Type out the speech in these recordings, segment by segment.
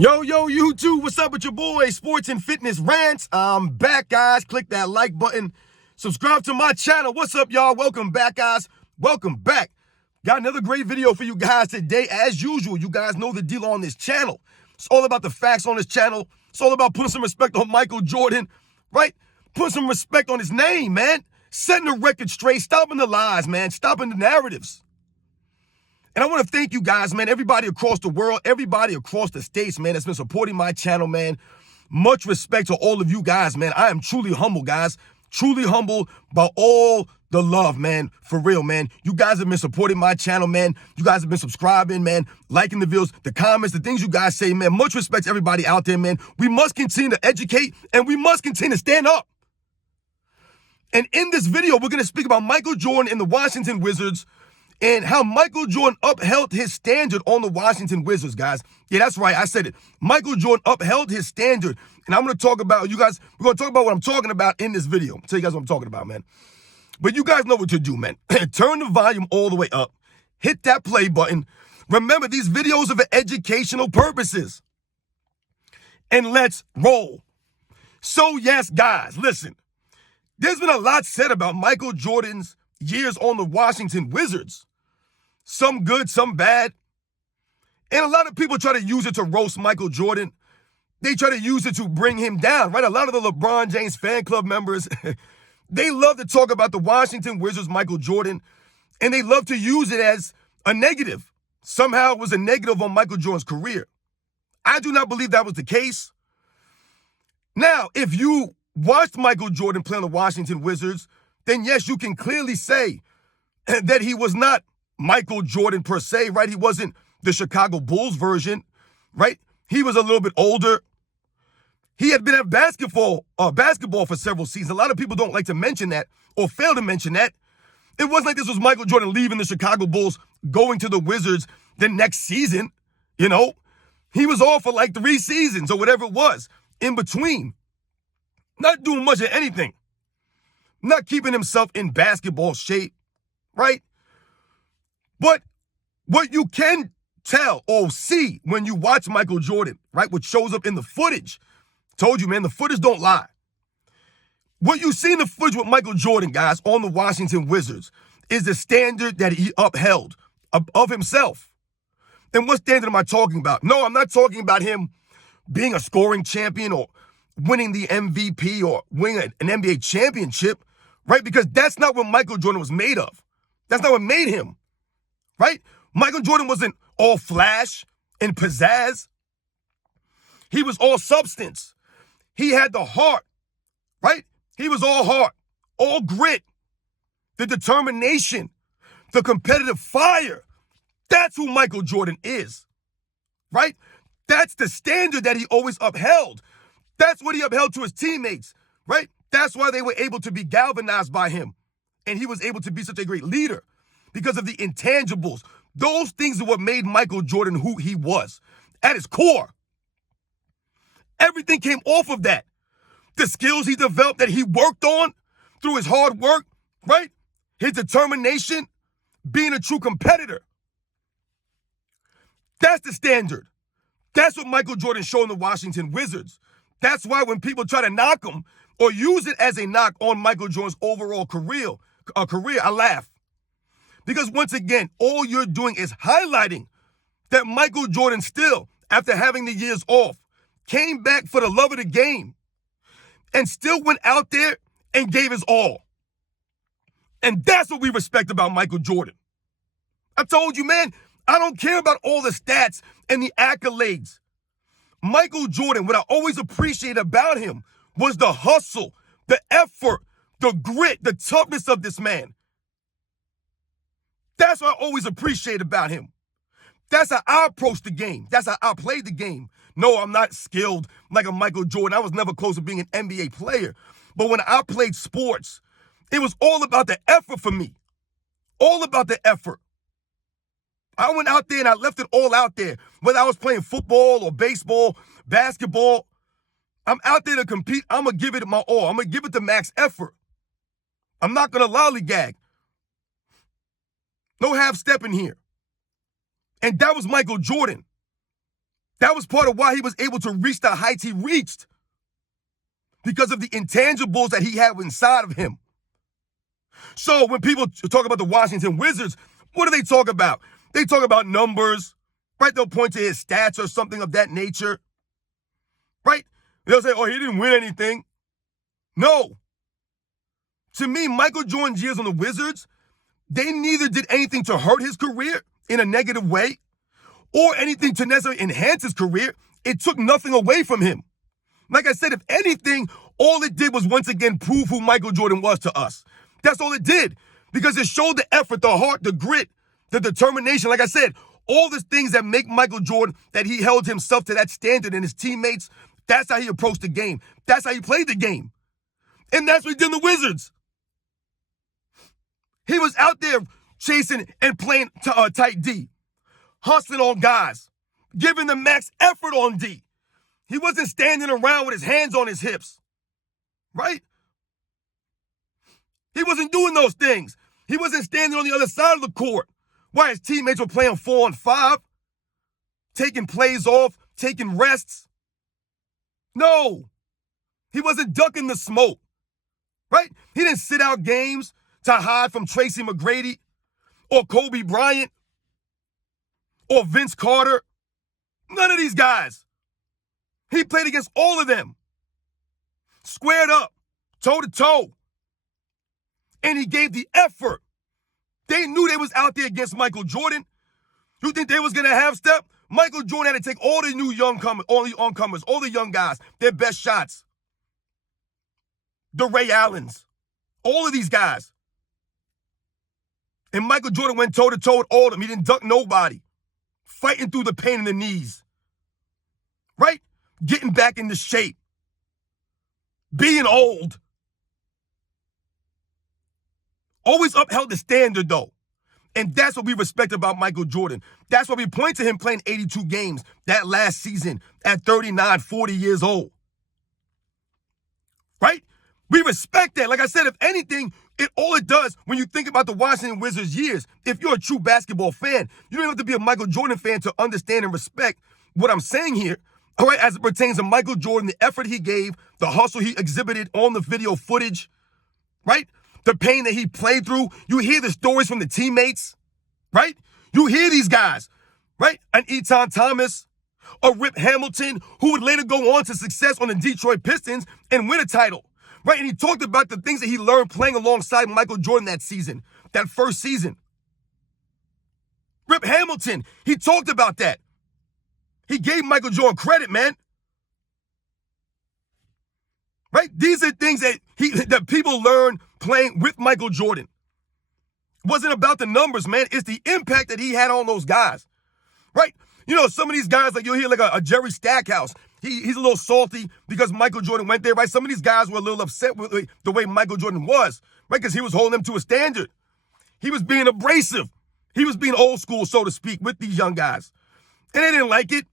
Yo, YouTube, what's up with your boy, Sports and Fitness Rants? I'm back, guys. Click that like button. Subscribe to my channel. What's up, y'all? Welcome back, guys. Welcome back. Got another great video for you guys today. As usual, you guys know the deal on this channel. It's all about the facts on this channel. It's all about putting some respect on Michael Jordan, right? Put some respect on his name, man. Setting the record straight. Stopping the lies, man. Stopping the narratives. And I want to thank you guys, man, everybody across the world, everybody across the states, man, that's been supporting my channel, man. Much respect to all of you guys, man. I am truly humble, guys. Truly humble by all the love, man. For real, man. You guys have been supporting my channel, man. You guys have been subscribing, man, liking the videos, the comments, the things you guys say, man. Much respect to everybody out there, man. We must continue to educate, and we must continue to stand up. And in this video, we're going to speak about Michael Jordan and the Washington Wizards, and how Michael Jordan upheld his standard on the Washington Wizards, guys. Yeah, that's right. I said it. Michael Jordan upheld his standard. And I'm going to talk about, you guys, we're going to talk about what I'm talking about in this video. I'll tell you guys what I'm talking about, man. But you guys know what to do, man. Turn the volume all the way up. Hit that play button. Remember, these videos are for educational purposes. And let's roll. So, yes, guys, listen. There's been a lot said about Michael Jordan's years on the Washington Wizards. Some good, some bad. And a lot of people try to use it to roast Michael Jordan. They try to use it to bring him down, right? A lot of the LeBron James fan club members, they love to talk about the Washington Wizards, Michael Jordan, and they love to use it as a negative. Somehow it was a negative on Michael Jordan's career. I do not believe that was the case. Now, if you watched Michael Jordan play on the Washington Wizards, then yes, you can clearly say that he was not Michael Jordan per se, right? He wasn't the Chicago Bulls version, right? He was a little bit older. He had been at basketball for several seasons. A lot of people don't like to mention that or fail to mention that. It wasn't like this was Michael Jordan leaving the Chicago Bulls, going to the Wizards the next season, you know? He was off for like 3 seasons or whatever it was in between. Not doing much of anything. Not keeping himself in basketball shape, right? But what you can tell or see when you watch Michael Jordan, right, what shows up in the footage, told you, man, the footage don't lie. What you see in the footage with Michael Jordan, guys, on the Washington Wizards is the standard that he upheld of himself. And what standard am I talking about? No, I'm not talking about him being a scoring champion or winning the MVP or winning an NBA championship, right? Because that's not what Michael Jordan was made of. That's not what made him, right? Michael Jordan wasn't all flash and pizzazz. He was all substance. He had the heart, right? He was all heart, all grit, the determination, the competitive fire. That's who Michael Jordan is, right? That's the standard that he always upheld. That's what he upheld to his teammates, right? That's why they were able to be galvanized by him. And he was able to be such a great leader because of the intangibles. Those things are what made Michael Jordan who he was at his core. Everything came off of that. The skills he developed that he worked on through his hard work, right? His determination, being a true competitor. That's the standard. That's what Michael Jordan showed in the Washington Wizards. That's why when people try to knock him or use it as a knock on Michael Jordan's overall career, I laugh. Because once again, all you're doing is highlighting that Michael Jordan still, after having the years off, came back for the love of the game and still went out there and gave his all. And that's what we respect about Michael Jordan. I told you, man, I don't care about all the stats and the accolades. Michael Jordan, what I always appreciated about him was the hustle, the effort, the grit, the toughness of this man. That's what I always appreciate about him. That's how I approach the game. That's how I played the game. No, I'm not skilled like a Michael Jordan. I was never close to being an NBA player. But when I played sports, it was all about the effort for me. All about the effort. I went out there and I left it all out there. Whether I was playing football or baseball, basketball, I'm out there to compete. I'm going to give it my all. I'm going to give it the max effort. I'm not going to lollygag. No half-stepping here. And that was Michael Jordan. That was part of why he was able to reach the heights he reached, because of the intangibles that he had inside of him. So when people talk about the Washington Wizards, what do they talk about? They talk about numbers, right? They'll point to his stats or something of that nature, right? They'll say, oh, he didn't win anything. No. To me, Michael Jordan's years on the Wizards, they neither did anything to hurt his career in a negative way or anything to necessarily enhance his career. It took nothing away from him. Like I said, if anything, all it did was once again prove who Michael Jordan was to us. That's all it did, because it showed the effort, the heart, the grit, the determination. Like I said, all the things that make Michael Jordan, that he held himself to that standard, and his teammates, that's how he approached the game. That's how he played the game. And that's what he did in the Wizards. He was out there chasing and playing tight D, hustling on guys, giving the max effort on D. He wasn't standing around with his hands on his hips, right? He wasn't doing those things. He wasn't standing on the other side of the court while his teammates were playing 4-on-5, taking plays off, taking rests. No, he wasn't ducking the smoke, right? He didn't sit out games to hide from Tracy McGrady or Kobe Bryant or Vince Carter. None of these guys. He played against all of them, squared up, toe-to-toe, and he gave the effort. They knew they was out there against Michael Jordan. You think they was going to have step? Michael Jordan had to take all the new all the oncomers, all the young guys, their best shots. The Ray Allens, all of these guys. And Michael Jordan went toe-to-toe with all of them. He didn't duck nobody. Fighting through the pain in the knees. Right? Getting back into shape. Being old. Always upheld the standard, though. And that's what we respect about Michael Jordan. That's why we point to him playing 82 games that last season at 39, 40 years old. Right? We respect that. Like I said, if anything, all it does when you think about the Washington Wizards years, if you're a true basketball fan, you don't have to be a Michael Jordan fan to understand and respect what I'm saying here. All right, as it pertains to Michael Jordan, the effort he gave, the hustle he exhibited on the video footage, right? The pain that he played through. You hear the stories from the teammates, right? You hear these guys, right? An Eton Thomas, a Rip Hamilton, who would later go on to success on the Detroit Pistons and win a title, right? And he talked about the things that he learned playing alongside Michael Jordan that season, that first season. Rip Hamilton, he talked about that. He gave Michael Jordan credit, man. Right? These are things that people learn playing with Michael Jordan. It wasn't about the numbers, man. It's the impact that he had on those guys. Right? You know, some of these guys, like you'll hear like a Jerry Stackhouse. He's a little salty because Michael Jordan went there, right? Some of these guys were a little upset with the way Michael Jordan was, right? Because he was holding them to a standard. He was being abrasive. He was being old school, so to speak, with these young guys. And they didn't like it.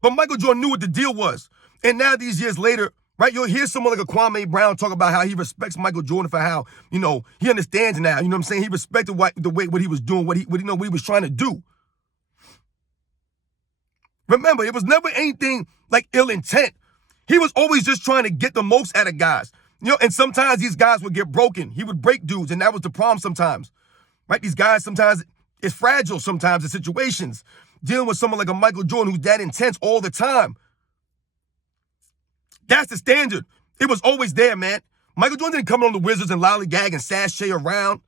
But Michael Jordan knew what the deal was. And now these years later, right, you'll hear someone like a Kwame Brown talk about how he respects Michael Jordan for how, you know, he understands now. You know what I'm saying? He respected what he was doing, what he was trying to do. Remember, it was never anything like ill intent. He was always just trying to get the most out of guys. You know, and sometimes these guys would get broken. He would break dudes, and that was the problem sometimes. Right? These guys sometimes, it's fragile sometimes in situations. Dealing with someone like a Michael Jordan who's that intense all the time. That's the standard. It was always there, man. Michael Jordan didn't come on the Wizards and lollygag and sashay around,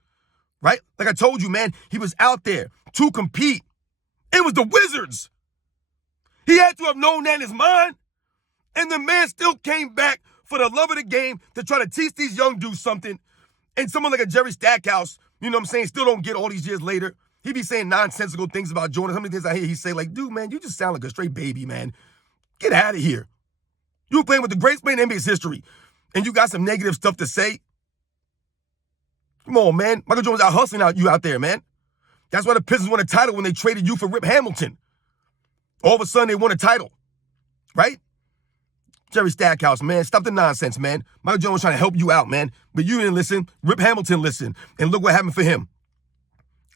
right? Like I told you, man, he was out there to compete. It was the Wizards. He had to have known that in his mind. And the man still came back for the love of the game to try to teach these young dudes something. And someone like a Jerry Stackhouse, you know what I'm saying, still don't get all these years later. He be saying nonsensical things about Jordan. Some of the things I hear he say like, dude, man, you just sound like a straight baby, man. Get out of here. You were playing with the greatest player in NBA's history, and you got some negative stuff to say? Come on, man. Michael Jordan's out hustling you out there, man. That's why the Pistons won a title when they traded you for Rip Hamilton. All of a sudden, they won a title, right? Jerry Stackhouse, man, stop the nonsense, man. Michael Jordan was trying to help you out, man, but you didn't listen. Rip Hamilton listened, and look what happened for him,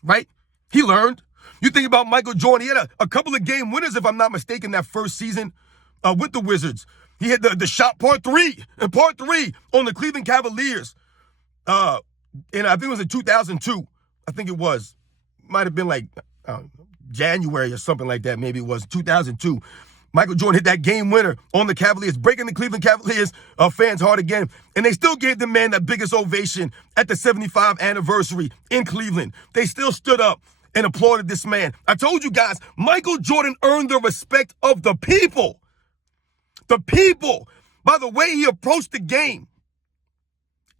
right? He learned. You think about Michael Jordan, he had a couple of game winners, if I'm not mistaken, that first season with the Wizards. He had the shot part three on the Cleveland Cavaliers. And I think it was in 2002. I think it was. Might have been like January or something like that. Maybe it was 2002. Michael Jordan hit that game winner on the Cavaliers, breaking the Cleveland Cavaliers fans' heart again. And they still gave the man that biggest ovation at the 75th anniversary in Cleveland. They still stood up and applauded this man. I told you guys, Michael Jordan earned the respect of the people. The people, by the way he approached the game.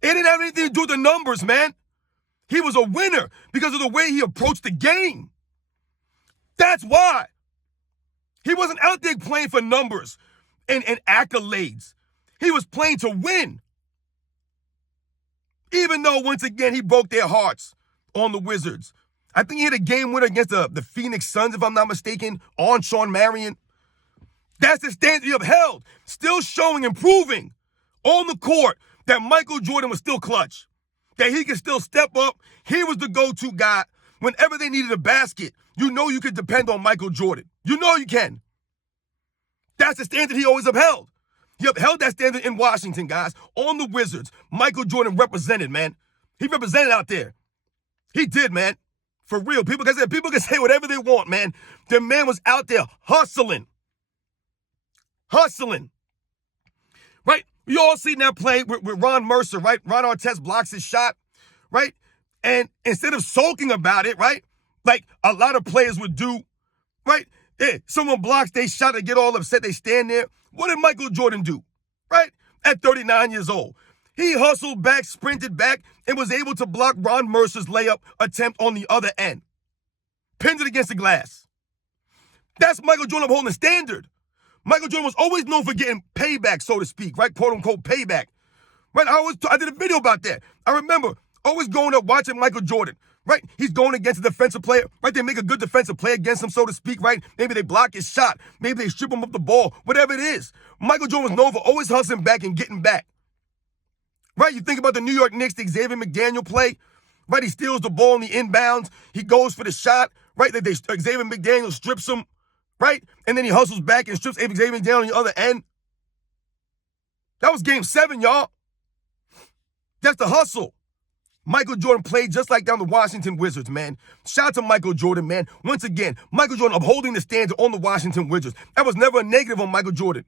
It didn't have anything to do with the numbers, man. He was a winner because of the way he approached the game. That's why. He wasn't out there playing for numbers and accolades. He was playing to win. Even though, once again, he broke their hearts on the Wizards. I think he had a game winner against the Phoenix Suns, if I'm not mistaken, on Shawn Marion. That's the standard he upheld. Still showing and proving on the court that Michael Jordan was still clutch. That he could still step up. He was the go-to guy. Whenever they needed a basket, you know you could depend on Michael Jordan. You know you can. That's the standard he always upheld. He upheld that standard in Washington, guys. On the Wizards, Michael Jordan represented, man. He represented out there. He did, man. For real. People can say whatever they want, man. The man was out there hustling. Hustling. Right? We all seen that play with Ron Mercer, right? Ron Artest blocks his shot, right? And instead of sulking about it, right? Like a lot of players would do, right? Someone blocks their shot, they get all upset, they stand there. What did Michael Jordan do, right? At 39 years old. He hustled back, sprinted back, and was able to block Ron Mercer's layup attempt on the other end. Pinned it against the glass. That's Michael Jordan upholding the standard. Michael Jordan was always known for getting payback, so to speak, right? Quote unquote payback. Right? I did a video about that. I remember always going up watching Michael Jordan, right? He's going against a defensive player, right? They make a good defensive play against him, so to speak, right? Maybe they block his shot. Maybe they strip him of the ball, whatever it is. Michael Jordan was known for always hustling back and getting back. Right? You think about the New York Knicks, the Xavier McDaniel play, right? He steals the ball in the inbounds. He goes for the shot, right? Xavier McDaniel strips him, right? And then he hustles back and strips Xavier McDaniel on the other end. That was game 7, y'all. That's the hustle. Michael Jordan played just like down the Washington Wizards, man. Shout out to Michael Jordan, man. Once again, Michael Jordan upholding the standard on the Washington Wizards. That was never a negative on Michael Jordan.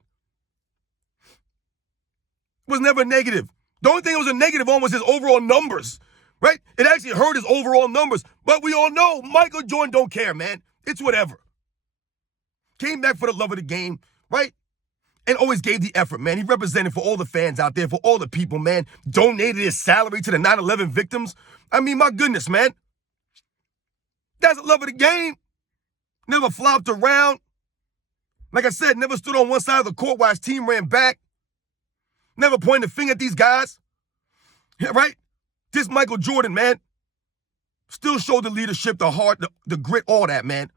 It was never a negative. The only thing it was a negative on was his overall numbers, right? It actually hurt his overall numbers. But we all know Michael Jordan don't care, man. It's whatever. Came back for the love of the game, right? And always gave the effort, man. He represented for all the fans out there, for all the people, man. Donated his salary to the 9/11 victims. I mean, my goodness, man. That's the love of the game. Never flopped around. Like I said, never stood on one side of the court while his team ran back. Never pointed the finger at these guys. Yeah, right? This Michael Jordan, man. Still showed the leadership, the heart, the grit, all that, man.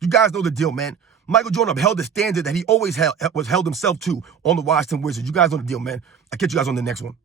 You guys know the deal, man. Michael Jordan upheld the standard that he always held himself to on the Washington Wizards. You guys know the deal, man. I'll catch you guys on the next one.